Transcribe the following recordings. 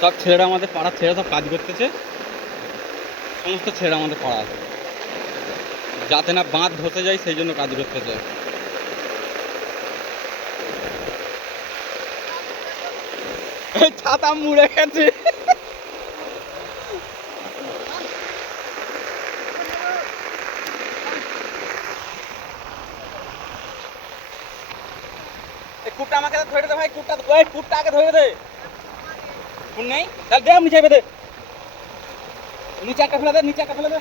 সব ছেলেরা আমাদের পাড়ার ছেলেরা সব কাজ করতেছে, সমস্ত ছেলেরা আমাদের পাড়ার, যাতে না বাঁধ ধসে যায় সেই জন্য কাজ করতেছে। এই ছাতা মুড়ে গেছে। কুটটা আমাকে ধরে দে ভাই, কুটটা আগে ধরে দে। কুট নেই তাহলে দে, নিচে বেঁধে, নিচে একটা ফেলে দে, নিচে একটা ফেলে দে।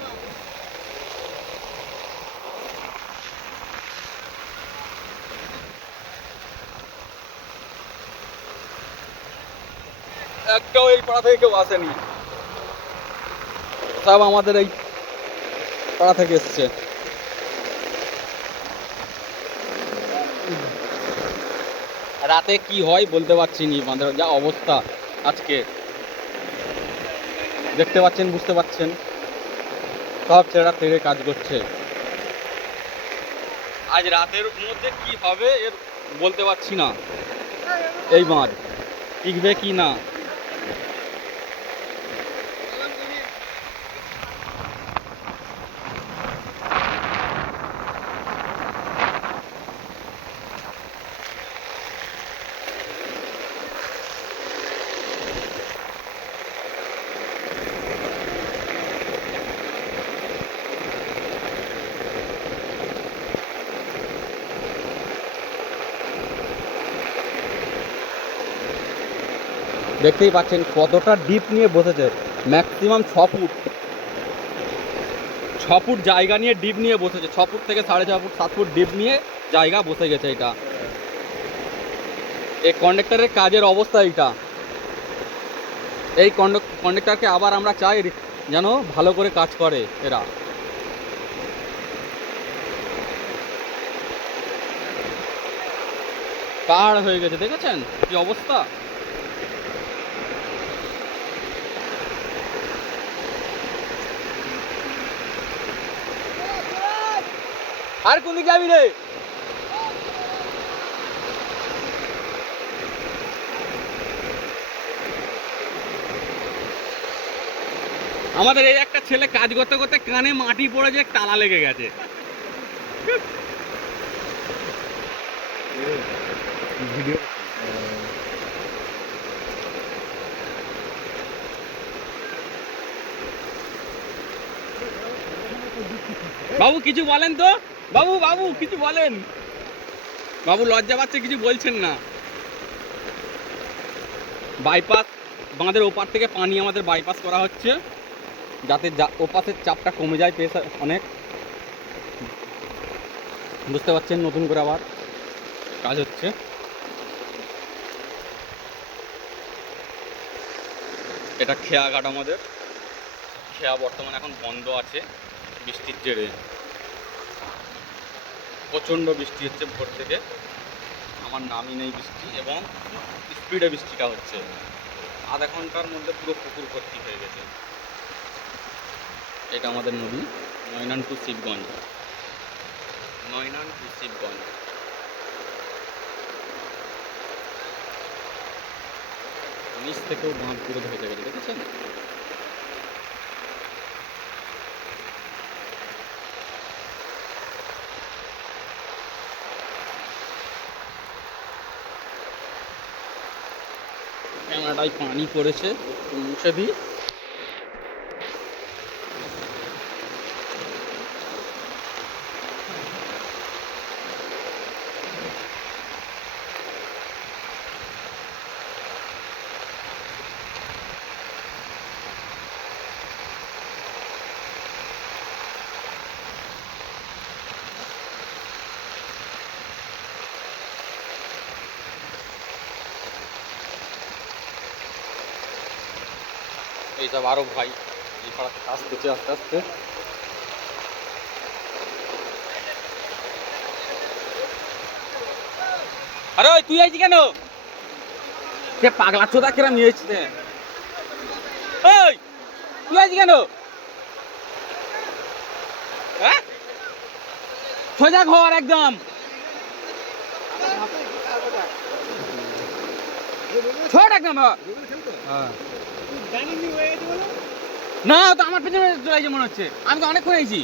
একটাও এই পাড়া থেকে কেউ আসেনি, সব আমাদের এই পাড়া থেকে এসছে। রাতে কি হয় বলতে পারছি নি, বাঁধের যা অবস্থা আজকে দেখতে পাচ্ছেন, বুঝতে পারছেন, সব ছেলেরা থেকে কাজ করছে। আজ রাতের মধ্যে কি হবে এর বলতে পারছি না, এই বাঁধ টিকবে কি না। দেখতেই পাচ্ছেন কতটা ডিপ নিয়ে বসেছে, ম্যাক্সিমাম 6 ফুট, 6 ফুট জায়গা নিয়ে ডিপ নিয়ে বসেছে, 6 ফুট থেকে 6.5 ফুট 7 ফুট ডিপ নিয়ে জায়গা বসে গেছে। এটা এই কন্ডাক্টরের কাজের অবস্থা এইটা। এই কন্ডাক্টরকে আবার আমরা চাই যেন ভালো করে কাজ করে এরা। পাহাড় হয়ে গেছে, দেখেছেন কি অবস্থা। আর কোন দিকে যাবি রে? আমাদের এই একটা ছেলে কাজ করতে করতে কানে মাটি পড়ে যে তালা লেগে গেছে। বাবু কিছু বলেন তো, বাবু বাবু কিছু বলেন। বাবু লজ্জা পাচ্ছে, কিছু বলছেন না। বাইপাস, বাঁধের ওপার থেকে পানি আমাদের বাইপাস করা হচ্ছে যাতে ওপাশের চাপটা কমে যায়, প্রেসার অনেক, বুঝতে পারছেন। নতুন করে আবার কাজ হচ্ছে। এটা খেয়াঘাট আমাদের, খেয়া বর্তমানে এখন বন্ধ আছে বৃষ্টির জেরে। প্রচণ্ড বৃষ্টি হচ্ছে ভোর থেকে, আমার নামই নেই বৃষ্টি, এবং স্পিডে বৃষ্টিটা হচ্ছে। আধা ঘন্টার মধ্যে পুরো পুকুর ভর্তি হয়ে গেছে। এটা আমাদের নদী, নয়নান টু শিবগঞ্জ, নয়নান টু শিবগঞ্জ। নিচ থেকেও বাঁধ পুরো ভেসে গেছে, দেখেছেন। ক্যামেরাটায় পানি পড়েছে, একটু মুছে দিই। এইসব আরো ভাই এই পাড়াতে কাজ করছে আস্তে আস্তে। আরে ওই তুই আইছি কেন? সে পাগলা চোদা কেরা নিয়ে এসছে। ওই তুই আইছি কেন? হ্যাঁ সোজা ঘর একদম, ছোট একদম। হ্যাঁ না তো আমার পেছনে চলে গেছে মনে হচ্ছে, আমি তো অনেকক্ষণ আইছি।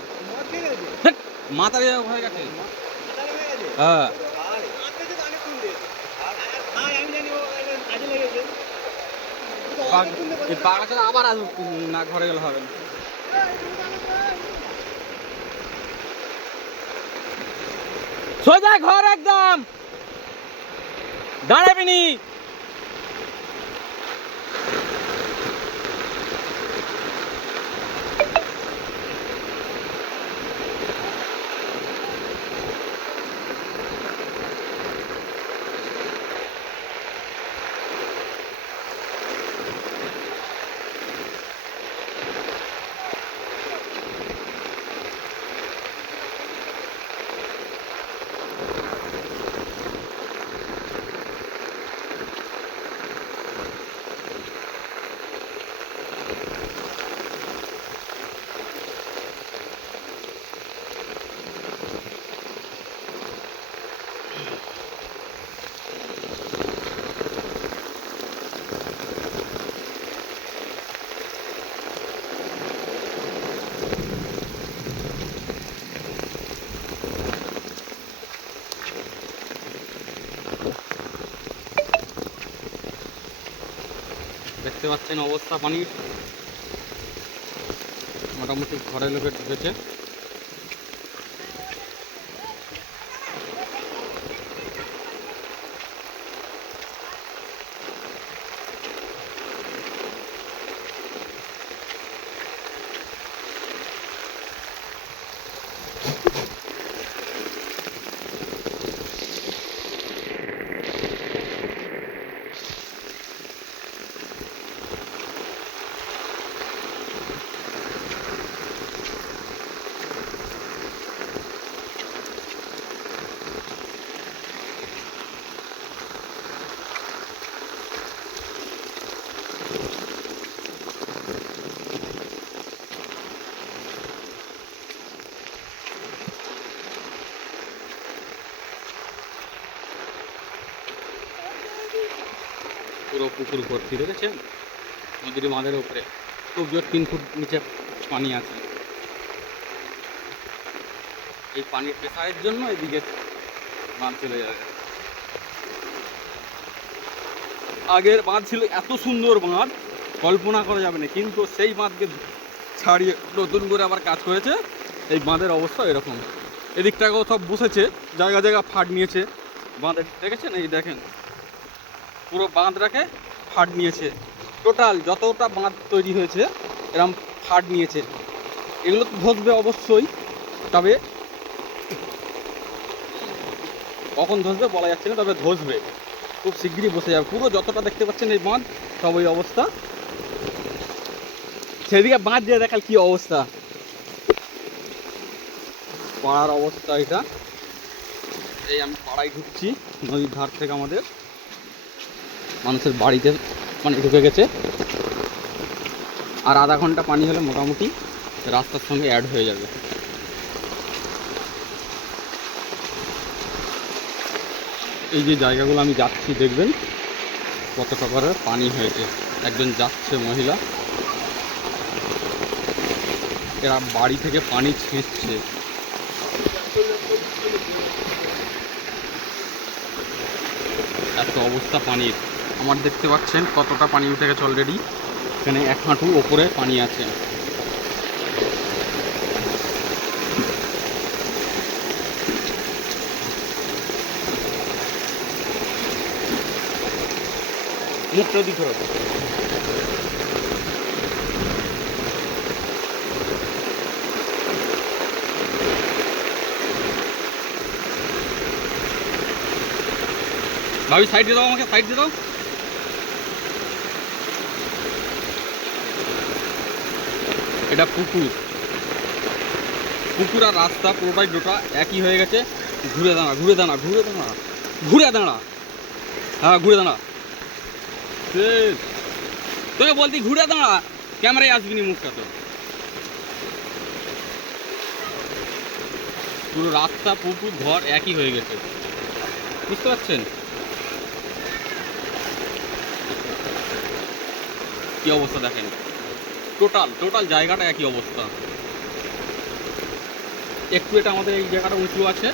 মাথা হয়ে গেছে। হ্যাঁ বাগাছাড়া আবার আসবো না, ঘরে গেলে হবে না। সোজা ঘর একদম দাঁড়াবি নি। দেখতে পাচ্ছেন অবস্থা পানির, মোটামুটি ঘরে লোকে ঢুকেছে। পুরো পুকুর ভর্তি, দেখেছেন নদীর বাঁধের উপরে খুব জোর 3 ফুট নিচে পানি আছে। এই পানির প্রেসারের জন্য এদিকে বাঁধ চলে যাবে। আগের বাঁধ ছিল এত সুন্দর বাঁধ, কল্পনা করা যাবে না, কিন্তু সেই বাঁধকে ছাড়িয়ে নতুন করে আবার কাজ করেছে। এই বাঁধের অবস্থা এরকম, এদিকটাকেও সব বসেছে, জায়গা জায়গা ফাট নিয়েছে বাঁধের, দেখেছেন এই দেখেন পুরো বাঁধটাকে ফাট নিয়েছে। টোটাল যতটা বাঁধ তৈরি হয়েছে এরকম ফাট নিয়েছে। এগুলো তো ধসবে অবশ্যই, তবে কখন ধসবে বলা যাচ্ছে না, তবে ধসবে খুব শিগগিরই বসে যাবে। পুরো যতটা দেখতে পাচ্ছেন এই বাঁধ সব ওই অবস্থা। সেদিকে বাঁধ দিয়ে দেখাল কি অবস্থা, পাড়ার অবস্থা এটা। এই আমি পাড়ায় ঢুকছি নদীর ধার থেকে, আমাদের মানুষের বাড়িতে মানে ঢুকে গেছে। আর আধা ঘন্টা পানি হলে মোটামুটি রাস্তার সঙ্গে অ্যাড হয়ে যাবে। এই যে জায়গাগুলো আমি যাচ্ছি দেখবেন কতটা করে পানি হয়েছে। একজন যাচ্ছে মহিলা, এরা বাড়ি থেকে পানি ছেঁচছে। এত অবস্থা পানির, আমার দেখতে পাচ্ছেন কতটা পানি উঠে গেছে অলরেডি। এখানে 1 হাঁটু ওপরে পানি আছে। মুখটা দিতে হবে। ভাবি সাইড দিয়ে দাও, আমাকে সাইড দিয়ে দাও। এটা পুকুর, পুকুর আর রাস্তা পুরোটাই দুটা একই হয়ে গেছে। ঘুরে দাঁড়া, ঘুরে দাঁড়া, ঘুরে দাঁড়া, ঘুরে দাঁড়া, হ্যাঁ ঘুরে দাঁড়া। তোকে বলতি ঘুরে দাঁড়া, ক্যামেরায় আসবি নি মুখটা তো। পুরো রাস্তা পুকুর ঘর একই হয়ে গেছে, বুঝতে পারছেন। কি অবস্থা দেখেন, টোটাল জায়গাটা একই অবস্থা। একটু এটা আমাদের এই জায়গাটা উঁচু আছে,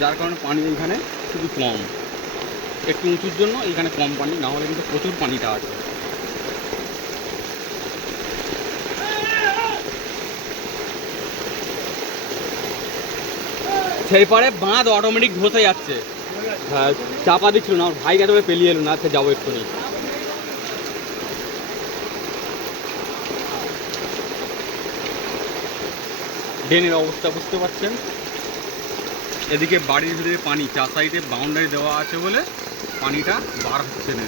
যার কারণে পানি এইখানে খুবই কম, একটু উঁচুর জন্য এইখানে কম পানি, না হলে কিন্তু প্রচুর পানিটা আছে। সেই পারে বাঁধ অটোমেটিক ধসে যাচ্ছে। হ্যাঁ, চাপা দিচ্ছিল না, ভাই গেছে পেলিয়ে এলো না, আচ্ছা যাবো এক্ষুনি। ড্রেনের অবস্থা বুঝতে পারছেন, এদিকে বাড়ির ভিতরে পানি, চার সাইডে বাউন্ডারি দেওয়া আছে বলে পানিটা বার হচ্ছে না,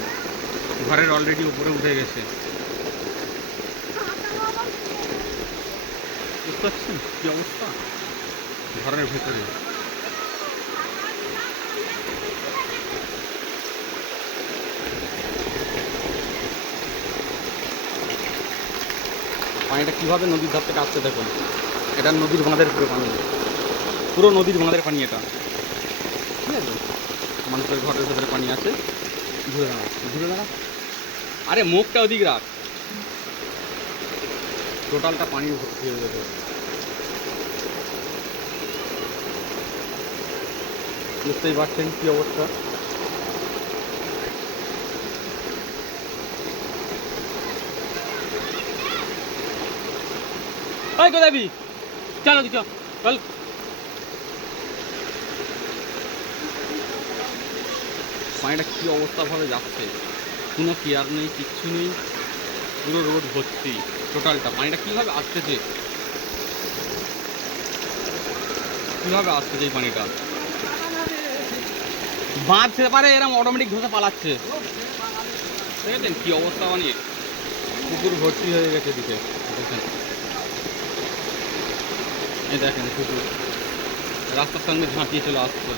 ঘরের অলরেডি উপরে উঠে গেছে। বুঝতে পারছেন কী অবস্থা ঘরের ভেতরে। পানিটা কীভাবে নদীর ধার থেকে আসছে দেখুন, এটা নদীর বাঁধের পুরো পানি, পুরো নদীর বাঁধের পানি এটা, ঠিক আছে। মানুষের ঘরের ভেতরে পানি আছে। ঘুরে দাঁড়া, আরে মুখটা ওদিক রাখ, টোটালটা পানি ভর্তি হয়ে যাবে। বুঝতেই পারছেন কী অবস্থা। ওই কোথায় বি, চলো চল চল। পানিটা কী অবস্থাভাবে যাচ্ছে, কোনো কেয়ার নেই, কিচ্ছু নেই, পুরো রোড ভর্তি টোটালটা। পানিটা কীভাবে আসতেছে, কীভাবে আসতেছে এই পানিটা, বাঁধ ছেড়ে পারে এরকম অটোমেটিক ধসে পালাচ্ছে। দেখেছেন কী অবস্থা, মানে পুকুর ভর্তি হয়ে গেছে দিকে, দেখেন এই দেখেন পুকুর রাস্তার সঙ্গে ঝাঁপিয়ে চলে আসছে,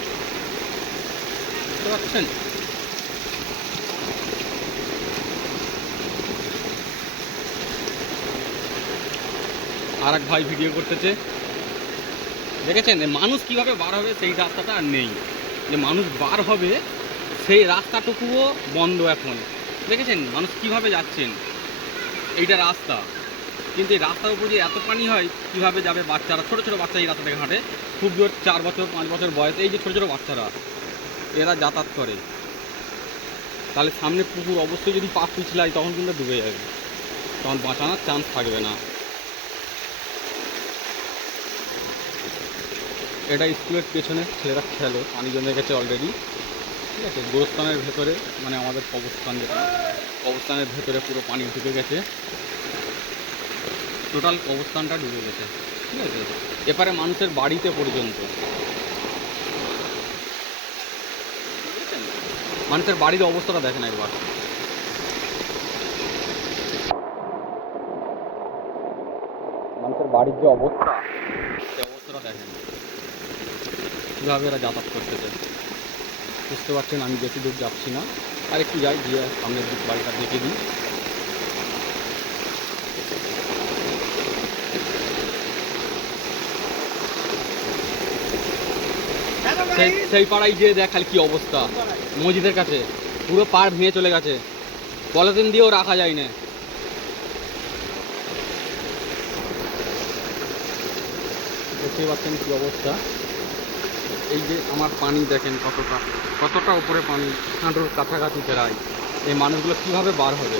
বুঝতে পারছেন। আর এক ভাই ভিডিও করতেছে, দেখেছেন মানুষ কিভাবে বার হবে সেই রাস্তাটা আর নেই, যে মানুষ বার হবে সেই রাস্তাটুকুও বন্ধ এখন। দেখেছেন মানুষ কিভাবে যাচ্ছেন, এইটা রাস্তা, কিন্তু এই রাস্তার উপর যে এত পানি হয় কীভাবে যাবে বাচ্চারা, ছোটো ছোটো বাচ্চা এই রাস্তা থেকে হাঁটে, খুব জোর 4 বছর 5 বছর বয়স, এই যে ছোটো ছোটো বাচ্চারা এরা যাতায়াত করে, তাহলে সামনে পুকুর অবশ্যই যদি পা পিছলাই তখন কিন্তু ডুবে যাবে, তখন বাঁচানোর চান্স থাকবে না। এটা স্কুলের পেছনে ছেলেরা খেলে, পানি জমে গেছে অলরেডি, ঠিক আছে। গোরস্থানের ভেতরে, মানে আমাদের কবরস্থান যেটা, কবরস্থানের ভেতরে পুরো পানি ঢুকে গেছে, টোটাল কবরস্থানটা ডুবে গেছে, ঠিক আছে। এপারে মানুষের বাড়িতে পর্যন্ত, মানুষের বাড়ির অবস্থাটা দেখেন একবার, মানুষের বাড়ির যে অবস্থা, সেই অবস্থাটা দেখেন কীভাবে এরা যাতায়াত করতেছে। বুঝতে পারছেন আমি বেশি দূর যাচ্ছি না, আর একটু যাই, গিয়ে সামনের দিক বাড়িটা দেখে দিই। সেই পাড়ায় গিয়ে দেখাল কি অবস্থা, মসজিদের কাছে পুরো পাড় ভেঙে চলে গেছে, পলিথিন দিয়েও রাখা যায় না। দেখতেই পাচ্ছেন কি অবস্থা, এই যে আমার পানি দেখেন কতটা উপরে পানি, হাঁটুর কাছাকাছি প্রায়, এই মানুষগুলো কীভাবে বার হবে।